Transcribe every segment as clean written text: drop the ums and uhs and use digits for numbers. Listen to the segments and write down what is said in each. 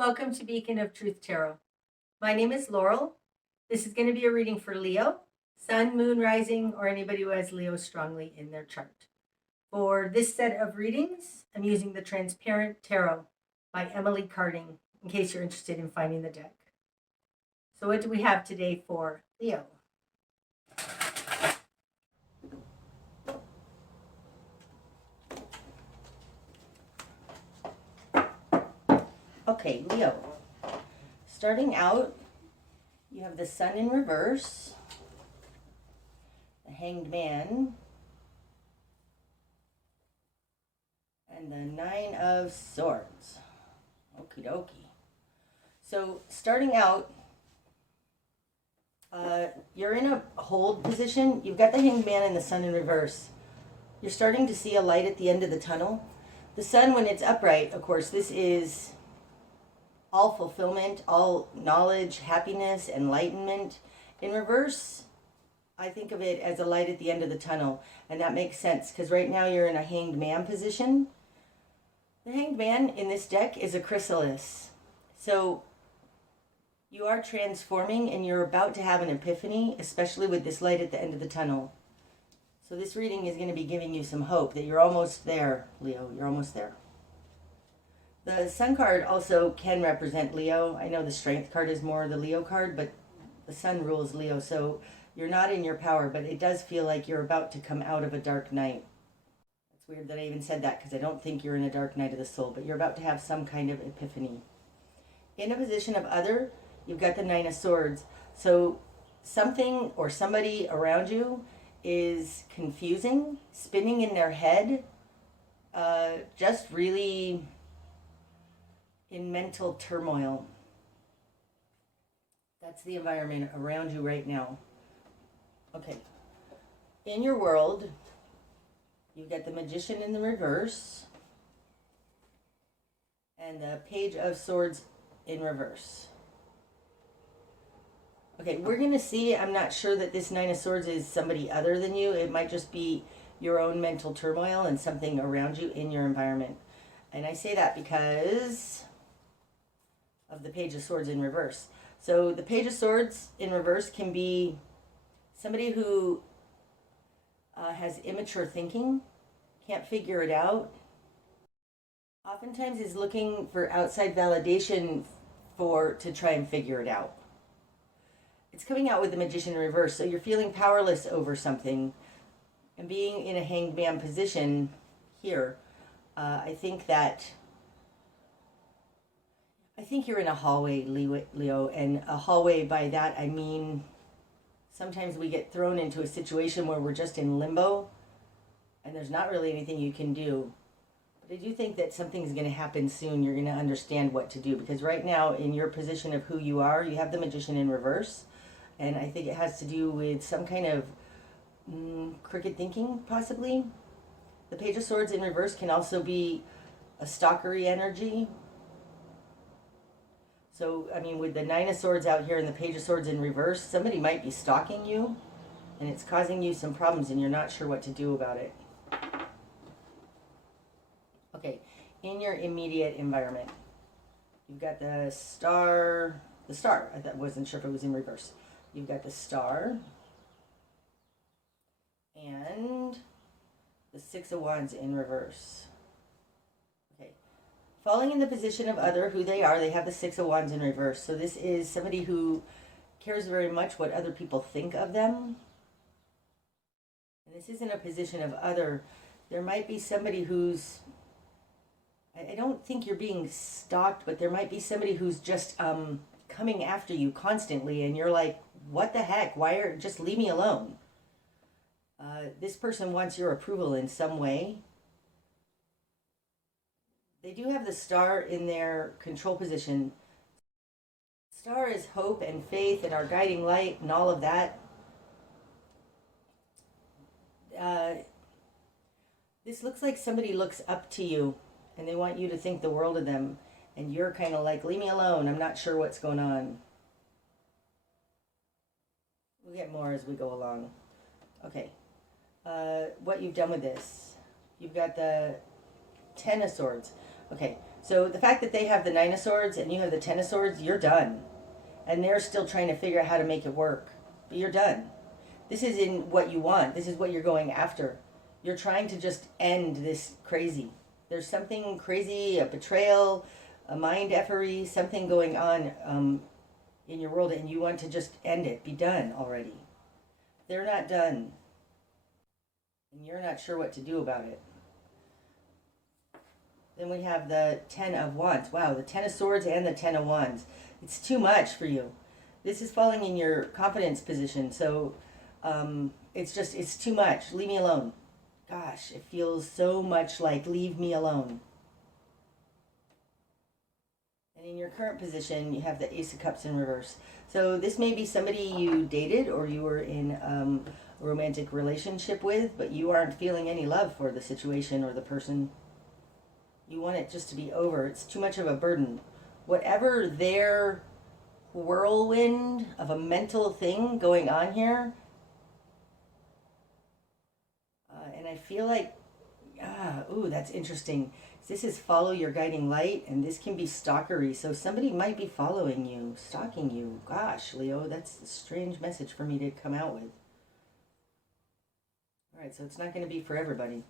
Welcome to Beacon of Truth Tarot. My name is Laurel. This is going to be a reading for Leo, Sun, Moon, Rising, or anybody who has Leo strongly in their chart. For this set of readings, I'm using the Transparent Tarot by Emily Carding, in case you're interested in finding the deck. So what do we have today for Leo? Okay, Leo. Starting out, you have the Sun in reverse, the Hanged Man, and the Nine of Swords. Okie dokie. So starting out, you're in a hold position. You've got the Hanged Man and the Sun in reverse. You're starting to see a light at the end of the tunnel. The Sun, when it's upright, of course, this is all fulfillment, all knowledge, happiness, enlightenment. In reverse, I think of it as a light at the end of the tunnel, and that makes sense because right now you're in a Hanged Man position. The Hanged Man in this deck is a chrysalis. So you are transforming and you're about to have an epiphany, especially with this light at the end of the tunnel. So this reading is going to be giving you some hope that you're almost there, Leo. You're almost there. The Sun card also can represent Leo. I know the Strength card is more the Leo card, but the Sun rules Leo, so you're not in your power, but it does feel like you're about to come out of a dark night. It's weird that I even said that because I don't think you're in a dark night of the soul, but you're about to have some kind of epiphany. In a position of other, you've got the Nine of Swords. So something or somebody around you is confusing, spinning in their head, just really in mental turmoil. That's the environment around you right now. Okay. In your world, you've got the Magician in the reverse and the Page of Swords in reverse. Okay, we're going to see, I'm not sure that this Nine of Swords is somebody other than you. It might just be your own mental turmoil and something around you in your environment. And I say that because of the Page of Swords in reverse. So the Page of Swords in reverse can be somebody who has immature thinking, can't figure it out, oftentimes is looking for outside validation to try and figure it out. It's coming out with the Magician in reverse, so you're feeling powerless over something, and being in a Hanged Man position here, I think you're in a hallway, Leo, and a hallway, by that I mean sometimes we get thrown into a situation where we're just in limbo and there's not really anything you can do. But I do think that something's going to happen soon. You're going to understand what to do, because right now in your position of who you are, you have the Magician in reverse, and I think it has to do with some kind of crooked thinking, possibly. The Page of Swords in reverse can also be a stalkery energy. So, I mean, with the Nine of Swords out here and the Page of Swords in reverse, somebody might be stalking you, and it's causing you some problems, and you're not sure what to do about it. Okay, in your immediate environment, you've got the Star. I wasn't sure if it was in reverse. You've got the Star and the Six of Wands in reverse. Falling in the position of other, who they are, they have the Six of Wands in reverse. So this is somebody who cares very much what other people think of them. And this isn't a position of other. There might be somebody who's, I don't think you're being stalked, but there might be somebody who's just coming after you constantly, and you're like, what the heck? Just leave me alone. This person wants your approval in some way. They do have the Star in their control position. Star is hope and faith and our guiding light and all of that. This looks like somebody looks up to you and they want you to think the world of them. And you're kind of like, leave me alone. I'm not sure what's going on. We'll get more as we go along. Okay. What you've done with this. You've got the Ten of Swords. Okay, So the fact that they have the Nine of Swords and you have the Ten of Swords, you're done. And they're still trying to figure out how to make it work. But you're done. This is in what you want. This is what you're going after. You're trying to just end this crazy. There's something crazy, a betrayal, a mind effery, something going on in your world, and you want to just end it, be done already. They're not done. And you're not sure what to do about it. Then we have the Ten of Wands. Wow, the Ten of Swords and the Ten of Wands. It's too much for you. This is falling in your confidence position, so it's too much. Leave me alone. Gosh, it feels so much like leave me alone. And in your current position, you have the Ace of Cups in reverse. So this may be somebody you dated or you were in a romantic relationship with, but you aren't feeling any love for the situation or the person. You want it just to be over. It's too much of a burden. Whatever their whirlwind of a mental thing going on here, and I feel like, that's interesting. This is follow your guiding light, and this can be stalkery. So somebody might be following you, stalking you. Gosh, Leo, that's a strange message for me to come out with. All right, so it's not going to be for everybody.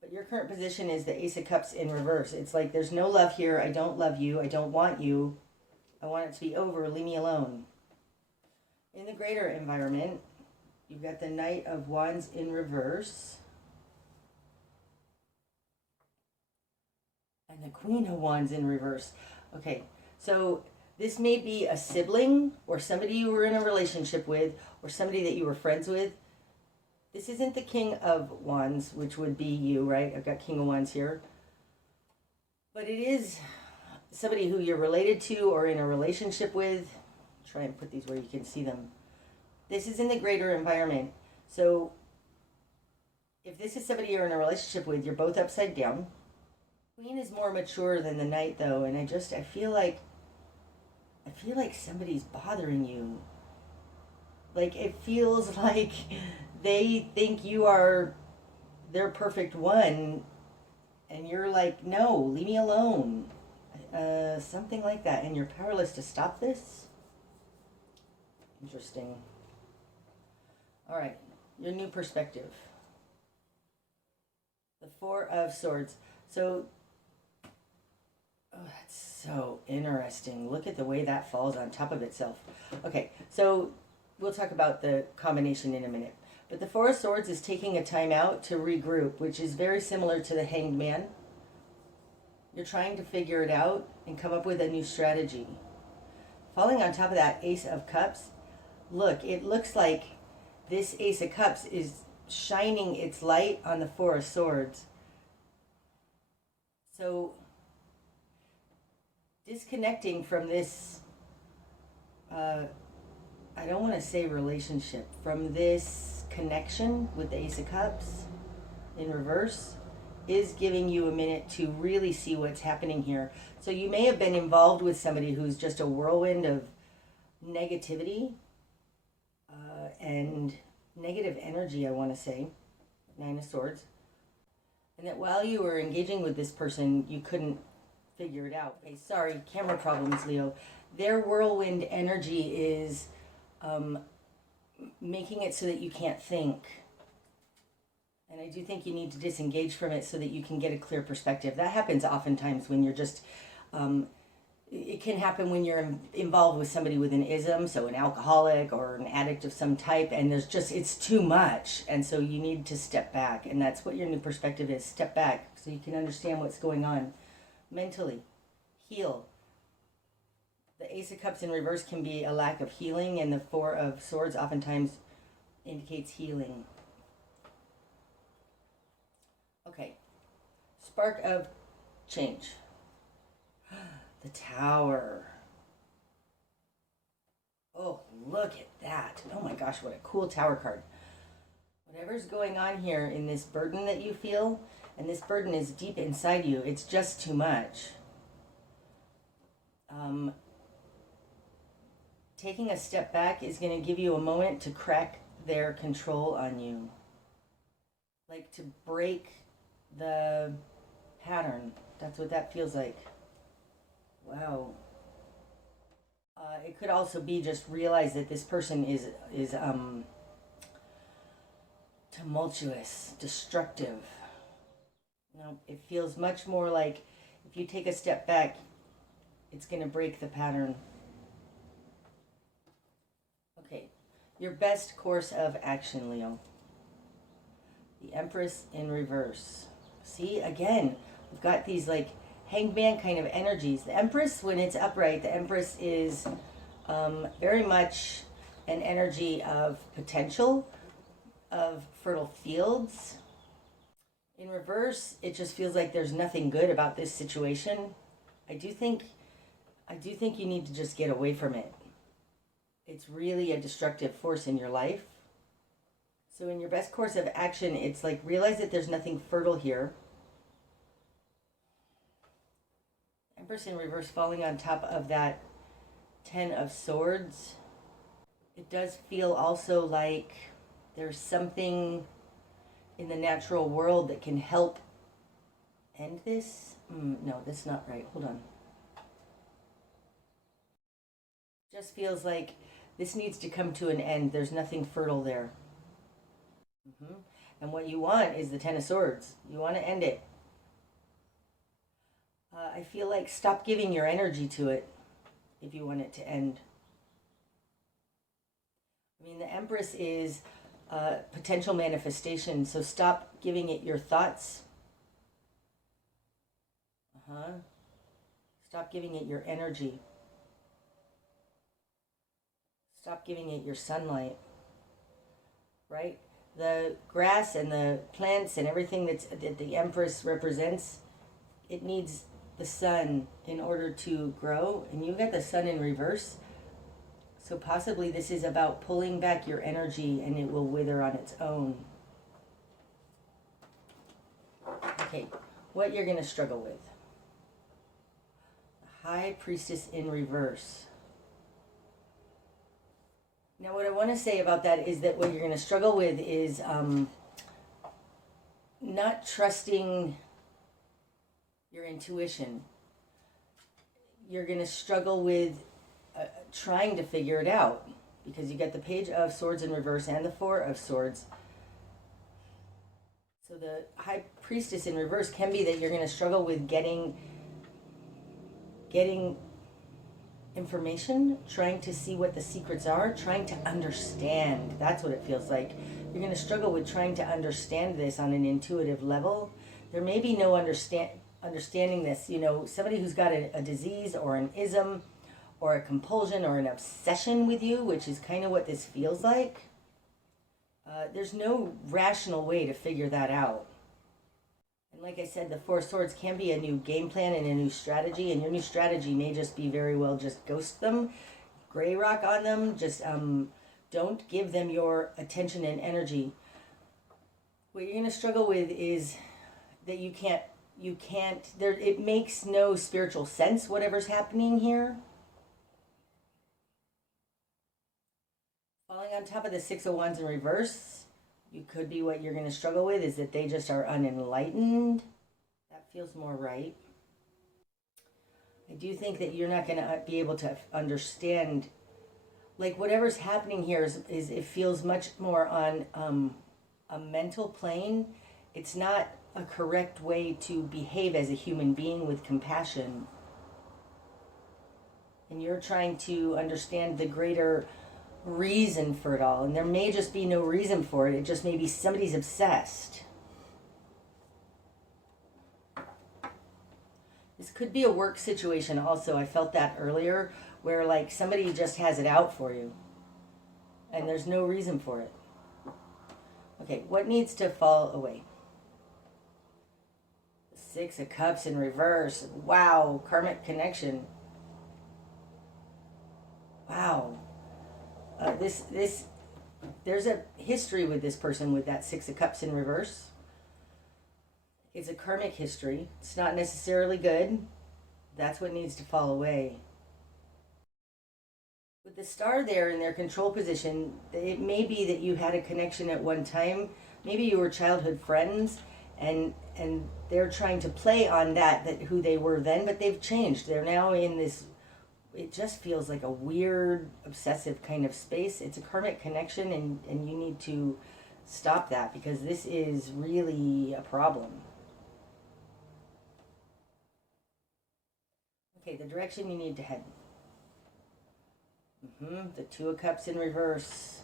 But your current position is the Ace of Cups in reverse. It's like there's no love here. I don't love you. I don't want you. I want it to be over. Leave me alone. In the greater environment, you've got the Knight of Wands in reverse. And the Queen of Wands in reverse. Okay, so this may be a sibling or somebody you were in a relationship with or somebody that you were friends with. This isn't the King of Wands, which would be you, right? I've got King of Wands here. But it is somebody who you're related to or in a relationship with. Try and put these where you can see them. This is in the greater environment. So if this is somebody you're in a relationship with, you're both upside down. Queen is more mature than the Knight, though, and I feel like somebody's bothering you. Like, it feels like they think you are their perfect one, and you're like, no, leave me alone. Something like that, and you're powerless to stop this? Interesting. All right, your new perspective. The Four of Swords. So, that's so interesting. Look at the way that falls on top of itself. Okay, so we'll talk about the combination in a minute. But the Four of Swords is taking a time out to regroup, which is very similar to the Hanged Man. You're trying to figure it out and come up with a new strategy. Falling on top of that Ace of Cups, look, it looks like this Ace of Cups is shining its light on the Four of Swords. So, disconnecting from this, I don't want to say relationship, from this connection with the Ace of Cups in reverse is giving you a minute to really see what's happening here. So you may have been involved with somebody who's just a whirlwind of negativity and negative energy, I want to say, Nine of Swords. And that while you were engaging with this person, you couldn't figure it out. Okay, sorry, camera problems, Leo. Their whirlwind energy is making it so that you can't think. And I do think you need to disengage from it so that you can get a clear perspective. That happens oftentimes when you're just, it can happen when you're involved with somebody with an ism, so an alcoholic or an addict of some type, and there's just, it's too much. And so you need to step back. And that's what your new perspective is. Step back so you can understand what's going on mentally. Heal. The Ace of Cups in reverse can be a lack of healing, and the Four of Swords oftentimes indicates healing. Okay, spark of change. The Tower. Oh, look at that. Oh my gosh, what a cool Tower card. Whatever's going on here in this burden that you feel, and this burden is deep inside you, it's just too much. Taking a step back is going to give you a moment to crack their control on you. Like to break the pattern. That's what that feels like. Wow. It could also be just realize that this person is tumultuous, destructive. It feels much more like if you take a step back, it's going to break the pattern. Okay, your best course of action, Leo. The Empress in reverse. See, again, we've got these like hangman kind of energies. The Empress, when it's upright, the Empress is very much an energy of potential, of fertile fields. In reverse, it just feels like there's nothing good about this situation. I do think you need to just get away from it. It's really a destructive force in your life. So in your best course of action, it's like realize that there's nothing fertile here. Empress in reverse falling on top of that Ten of Swords. It does feel also like there's something in the natural world that can help end this. No, that's not right. Hold on. Just feels like this needs to come to an end. There's nothing fertile there. And what you want is the Ten of Swords. You want to end it. I feel like stop giving your energy to it if you want it to end. I mean, the Empress is potential manifestation, so stop giving it your thoughts. Stop giving it your energy. Stop giving it your sunlight. Right? The grass and the plants and everything that the Empress represents, it needs the sun in order to grow. And you got the sun in reverse. So possibly this is about pulling back your energy and it will wither on its own. Okay, what you're going to struggle with. The High Priestess in reverse. Now what I want to say about that is that what you're going to struggle with is not trusting your intuition. You're going to struggle with trying to figure it out because you get the Page of Swords in reverse and the Four of Swords. So the High Priestess in reverse can be that you're going to struggle with getting information, trying to see what the secrets are, trying to understand. That's what it feels like. You're going to struggle with trying to understand this on an intuitive level. There may be no understanding this. You know, somebody who's got a disease or an ism or a compulsion or an obsession with you, which is kind of what this feels like. There's no rational way to figure that out. And like I said, the Four of Swords can be a new game plan and a new strategy, and your new strategy may just be very well just ghost them, gray rock on them, just don't give them your attention and energy. What you're going to struggle with is that you can't, it makes no spiritual sense, whatever's happening here. Falling on top of the Six of Wands in reverse, you could be what you're going to struggle with is that they just are unenlightened. That feels more right. I do think that you're not going to be able to understand, like whatever's happening here is it feels much more on a mental plane. It's not a correct way to behave as a human being with compassion. And you're trying to understand the greater reason for it all, and there may just be no reason for it. It just may be somebody's obsessed. This could be a work situation also. I felt that earlier, where like somebody just has it out for you and there's no reason for it. Okay, what needs to fall away? Six of Cups in reverse. Wow, karmic connection. Wow. There's a history with this person with that Six of Cups in reverse. It's a karmic history. It's not necessarily good. That's what needs to fall away. With the Star there in their control position, it may be that you had a connection at one time. Maybe you were childhood friends, and and they're trying to play on that who they were then, but they've changed. They're now in this, it just feels like a weird, obsessive kind of space. It's a karmic connection, and you need to stop that, because this is really a problem. Okay, the direction you need to head. The Two of Cups in reverse.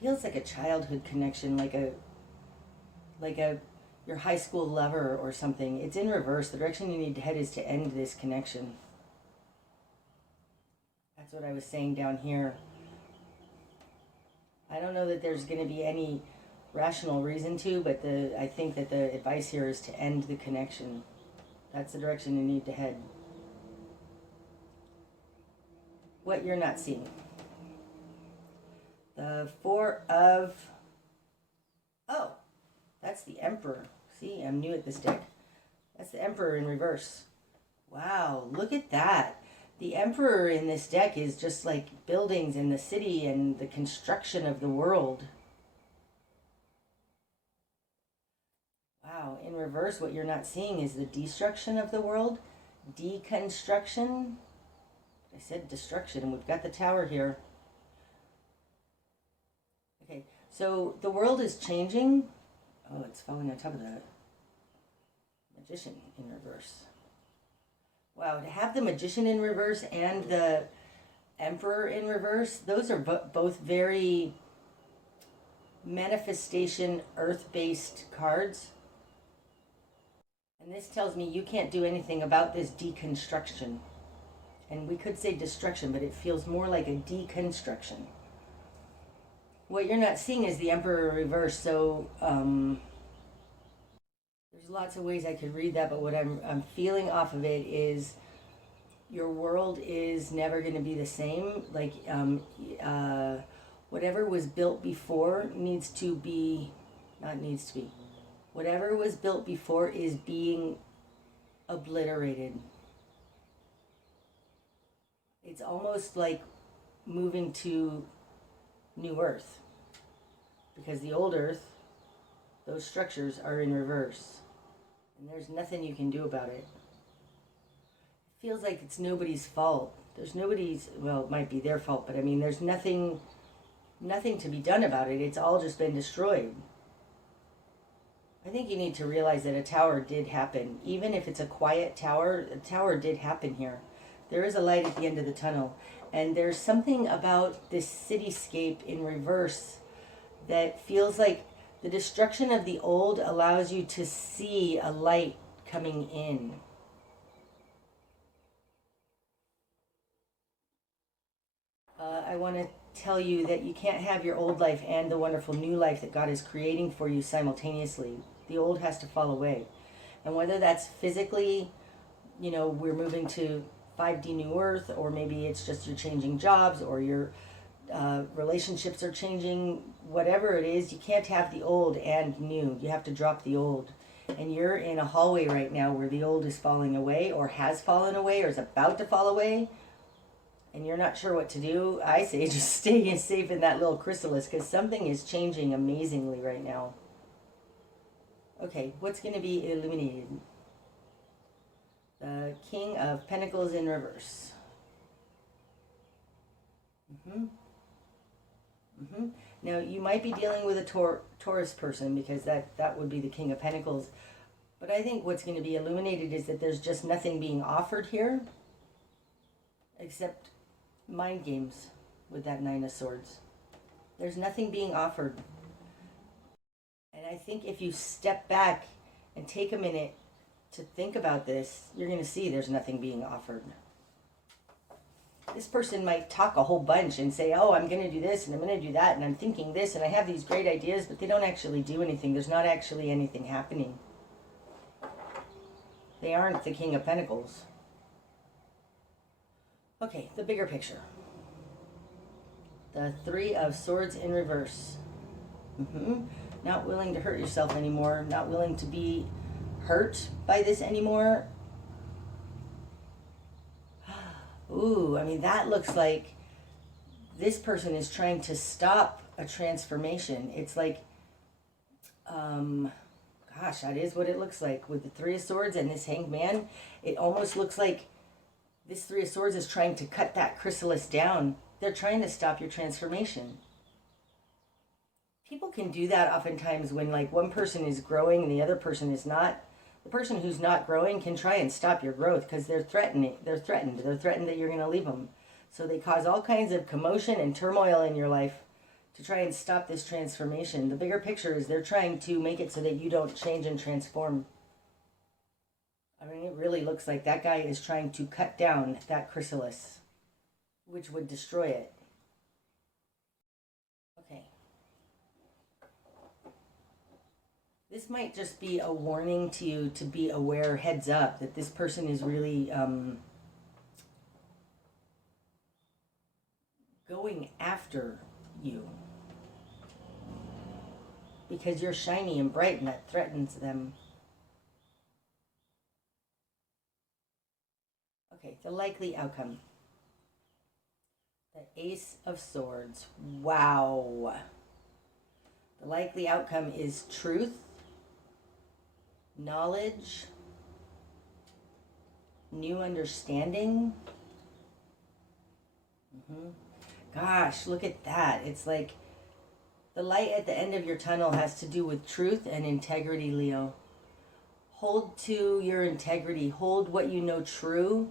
Feels like a childhood connection, like a your high school lover or something. It's in reverse. The direction you need to head is to end this connection. That's what I was saying down here. I don't know that there's going to be any rational reason to, but I think that the advice here is to end the connection. That's the direction you need to head. What you're not seeing. The Four of... Oh, that's the Emperor. See, I'm new at this deck. That's the Emperor in reverse. Wow, look at that. The Emperor in this deck is just like buildings in the city and the construction of the world. Wow, in reverse, what you're not seeing is the destruction of the world. Deconstruction. I said destruction, and we've got the Tower here. Okay, so the world is changing. Oh, it's falling on top of the Magician in reverse. Wow, to have the Magician in reverse and the Emperor in reverse, those are both very manifestation, earth-based cards. And this tells me you can't do anything about this deconstruction. And we could say destruction, but it feels more like a deconstruction. What you're not seeing is the Emperor reverse, so there's lots of ways I could read that, but what I'm feeling off of it is your world is never going to be the same. Like whatever was built before needs to be, not needs to be, whatever was built before is being obliterated. It's almost like moving to New Earth, because the old Earth, those structures are in reverse, and there's nothing you can do about it. It feels like it's nobody's fault. There's nobody's, well, it might be their fault, but I mean, there's nothing to be done about it. It's all just been destroyed. I think you need to realize that a tower did happen. Even if it's a quiet tower, a tower did happen here. There is a light at the end of the tunnel. And there's something about this cityscape in reverse that feels like the destruction of the old allows you to see a light coming in. I want to tell you that you can't have your old life and the wonderful new life that God is creating for you simultaneously. The old has to fall away. And whether that's physically, you know, we're moving to 5D New Earth, or maybe it's just you're changing jobs, or your relationships are changing, whatever it is, you can't have the old and new. You have to drop the old. And you're in a hallway right now where the old is falling away, or has fallen away, or is about to fall away, and you're not sure what to do. I say just stay safe in that little chrysalis, because something is changing amazingly right now. Okay, what's going to be illuminated? The King of Pentacles in reverse. Now, you might be dealing with a Taurus person, because that would be the King of Pentacles. But I think what's going to be illuminated is that there's just nothing being offered here except mind games with that Nine of Swords. There's nothing being offered. And I think if you step back and take a minute to think about this, you're going to see there's nothing being offered. This person might talk a whole bunch and say, oh, I'm going to do this and I'm going to do that and I'm thinking this and I have these great ideas, but they don't actually do anything. There's not actually anything happening. They aren't the King of Pentacles. Okay, the bigger picture. The Three of Swords in reverse. Not willing to hurt yourself anymore. Not willing to be hurt by this anymore. Ooh, I mean, that looks like this person is trying to stop a transformation. It's like, Gosh, that is what it looks like with the Three of Swords and this Hanged Man. It almost looks like this Three of Swords is trying to cut that chrysalis down. They're trying to stop your transformation. People can do that oftentimes when like one person is growing and the other person is not. The person who's not growing can try and stop your growth because they're threatened. They're threatened that you're going to leave them. So they cause all kinds of commotion and turmoil in your life to try and stop this transformation. The bigger picture is they're trying to make it so that you don't change and transform. I mean, it really looks like that guy is trying to cut down that chrysalis, which would destroy it. Okay. This might just be a warning to you to be aware, heads up, that this person is really going after you. Because you're shiny and bright and that threatens them. Okay, the likely outcome. The Ace of Swords. Wow. The likely outcome is truth, knowledge, new understanding. Gosh, look at that. It's like the light at the end of your tunnel has to do with truth and integrity, Leo. Hold to your integrity. Hold what you know true.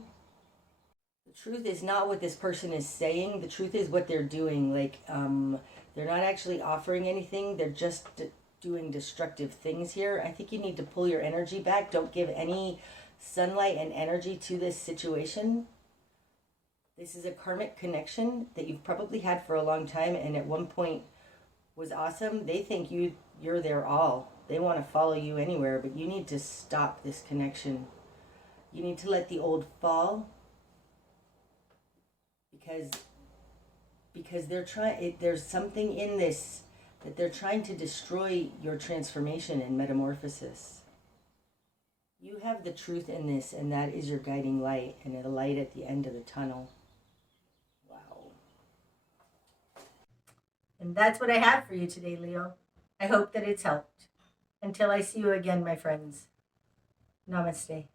The truth is not what this person is saying. The truth is what they're doing. Like, they're not actually offering anything. They're just doing destructive things here. I think you need to pull your energy back. Don't give any sunlight and energy to this situation. This is a karmic connection that you've probably had for a long time and at one point was awesome. They think you're their all. They want to follow you anywhere, but you need to stop this connection. You need to let the old fall because they're trying. There's something in this that they're trying to destroy your transformation and metamorphosis. You have the truth in this, and that is your guiding light, and a light at the end of the tunnel. Wow. And that's what I have for you today, Leo. I hope that it's helped. Until I see you again, my friends. Namaste.